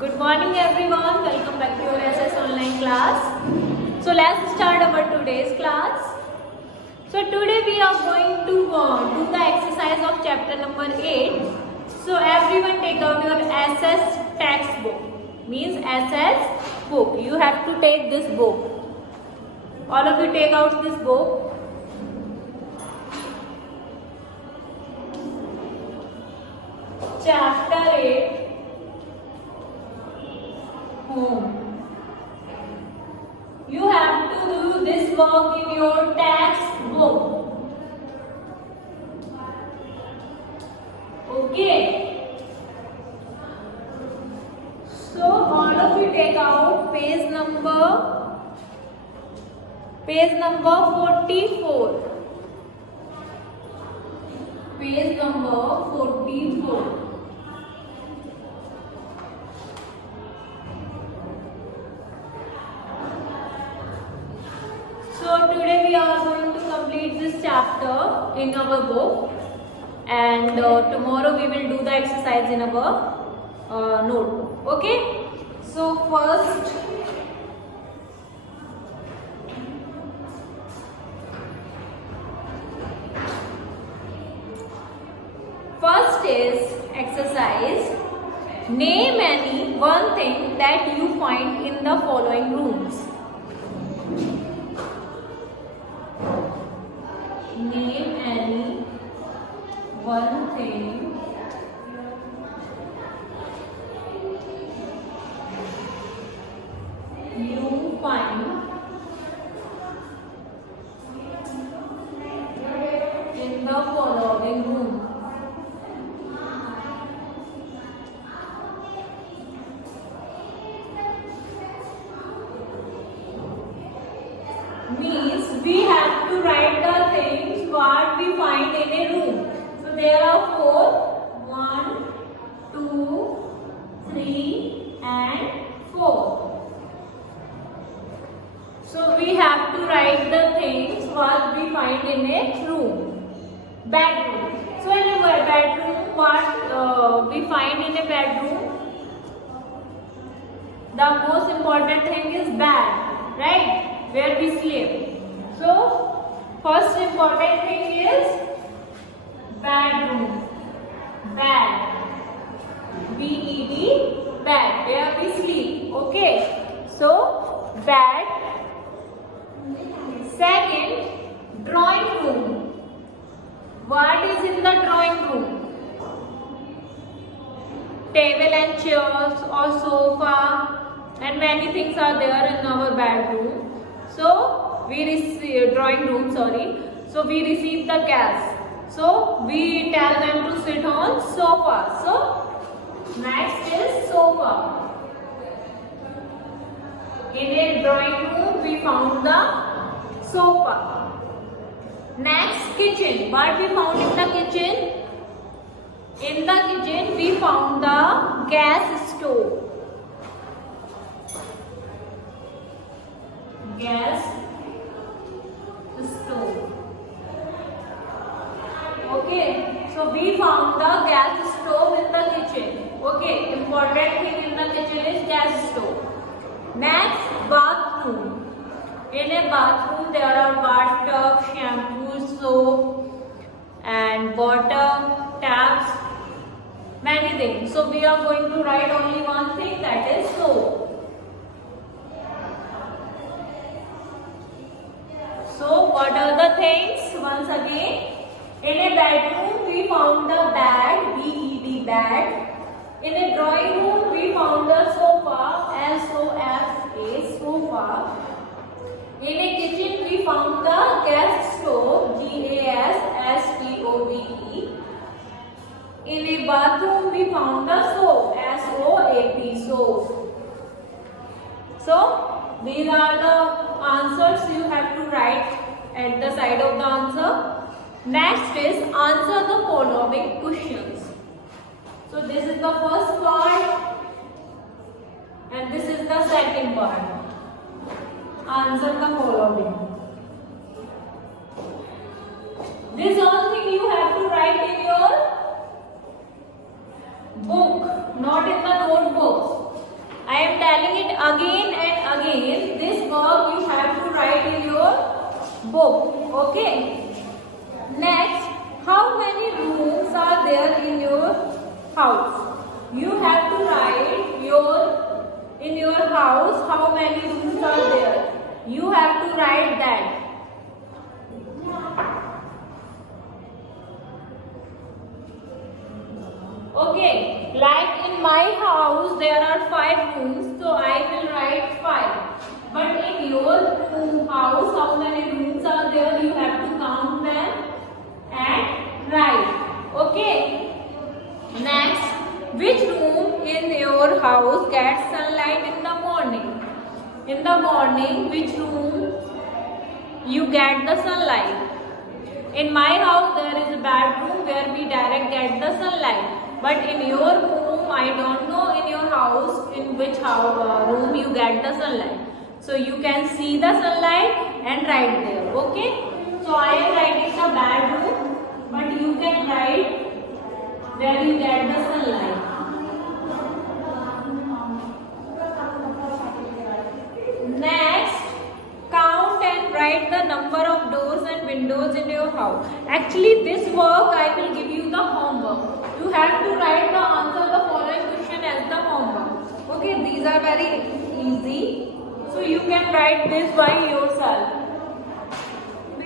Good morning everyone. Welcome back to your SS online class. So let's start our today's class. So today we are going to do the exercise of chapter number 8. So everyone take out your SS textbook. Means SS book. You have to take this book. All of you take out this book. Chapter 8. Home. You have to do this work in your textbook. Okay. So all of you take out page number 44. Page number 44. So today we are going to complete this chapter in our book, and tomorrow we will do the exercise in our notebook. Okay. So first is exercise. Name any one thing that you find in the following rooms. Name any one thing you find in the following room. Means we have to write the things what we find in a room. So there are 4. 1, 2, 3 and 4. So we have to write the things what we find in a room. Bedroom. So in a bedroom, what we find in a bedroom? The most important thing is bed, right? Where we sleep. So first important thing is bedroom. Bed. B-E-D, bed, where we sleep. Okay. So bed. Second, drawing room. What is in the drawing room? Table and chairs or sofa, and many things are there in our bedroom. So we receive So we receive the guests. So we tell them to sit on sofa. So next is sofa. In a drawing room we found the sofa. Next, kitchen. What we found in the kitchen? In the kitchen we found the gas stove. Gas stove. Okay, so we found the gas stove in the kitchen. Okay, important thing in the kitchen is gas stove. Next, bathroom. In a bathroom there are bathtub, shampoo, soap and water, taps, many things. So we are going to write only one thing, that is soap. So what are the things? Once again, in a bedroom we found the bed, B-E-D, bed. In a drawing room we found the sofa, S-O-F-A, sofa. In a kitchen we found the gas stove, G-A-S-S-T-O-V-E. In a bathroom we found the soap, S-O-A-P, soap. So these are the answers you have to write at the side of the answer. Next is answer the following questions. So this is the first part and this is the second part. Answer the following. This all thing you have to write in your book, not in the notebook. book. Okay. Next, how many rooms are there in your house? You have to write in your house how many rooms are there. You have to write that. Okay, like in my house there are 5 rooms, so I will write 5. But in your house, how many rooms are there? You have to count them and write. Okay. Next, which room in your house gets sunlight in the morning? In the morning, which room you get the sunlight? In my house there is a bedroom where we direct get the sunlight. But in your home, I don't know in your house in which room you get the sunlight. So you can see the sunlight and write there. Okay. So I am writing the bedroom, but you can write where you get the sunlight. Next, count and write the number of doors and windows in your house. Actually, this work I will give you the homework. You have to write the answer the following question as the homework. Okay, these are very easy. So you can write this by yourself.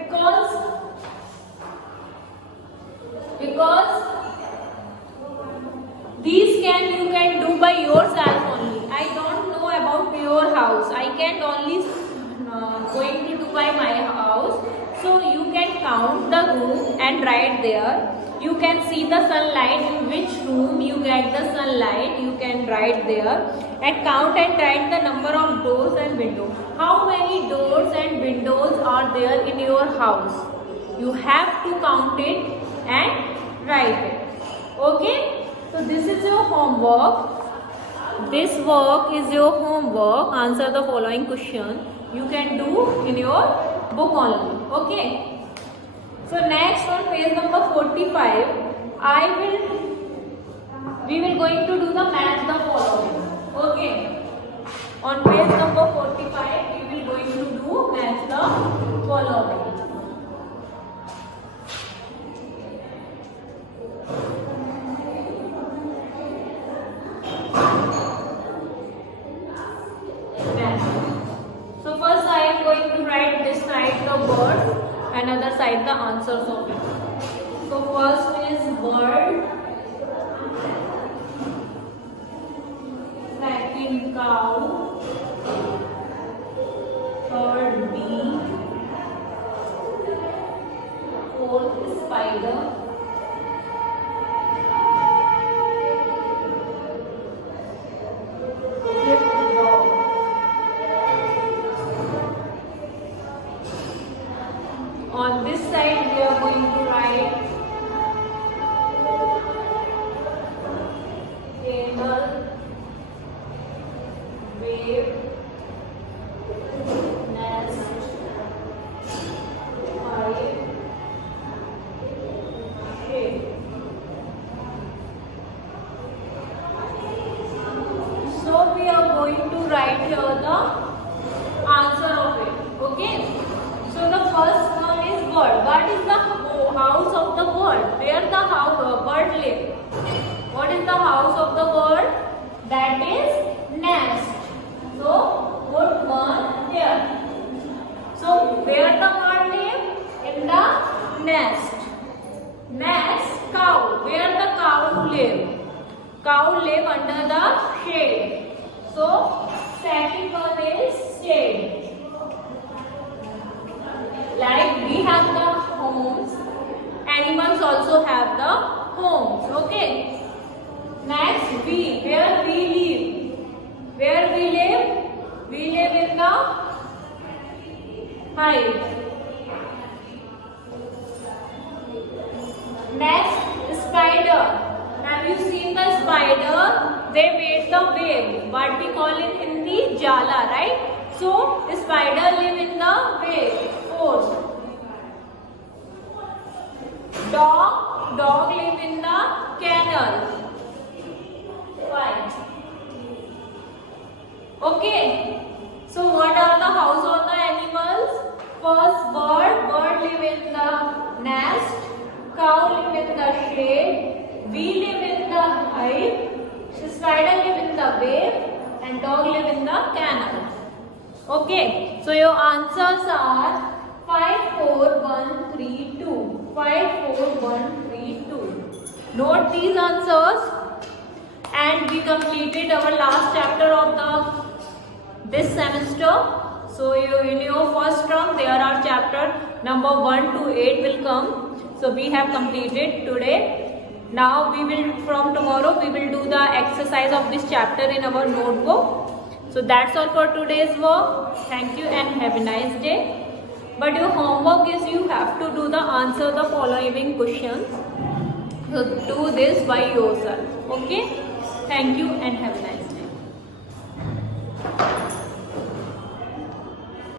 Because these you can do by yourself only. I don't know about your house. I can only going to do by my house. So you can count the room and write there. You can see the sunlight, in which room you get the sunlight, you can write there, and count and write the number of doors and windows. How many doors and windows are there in your house? You have to count it and write it. Okay? So this is your homework. This work is your homework. Answer the following question. You can do in your book only. Okay? So next on page number 45, we will going to do the match the following. Okay. On page number 45, we will going to do match the following. So first I am going to write this side the word, another side the answers of it. So first is bird, second cow, third bee, fourth spider, fifth dog. On this side we are going to write table, wave, nest, hive, shape. So we are going to write here the answer of it. Okay. So the first one is bird. What is the house of the bird? Where the bird live? What is the house of the bird? That is nest. So put one here. So where the bird live? In the nest. Next, cow. Where the cow live? Cow live under the shade. So second one is shade. Like we have the homes, animals also have the homes. Okay. Next, we. Where we live? Where we live? We live in the hive. Next, spider. Have you seen the spider? They made the web. What we call in Hindi, jala, right? So, spider live in the web. Fourth. Dog live in the kennel. 5. Okay. So what are the house of the animals? First bird, bee live in the hive, spider live in the wave, and dog live in the canal. Okay, so your answers are 5, 4, 1, 3, 2. 5, 4, 1, 3, 2. Note these answers, and we completed our last chapter of this semester. So in your first term there are chapter number 1 to 8 will come. So we have completed today. Now we will, from tomorrow we will do the exercise of this chapter in our notebook. So that's all for today's work. Thank you and have a nice day. But your homework is you have to do the answer the following questions. So do this by yourself. Okay. Thank you and have a nice day.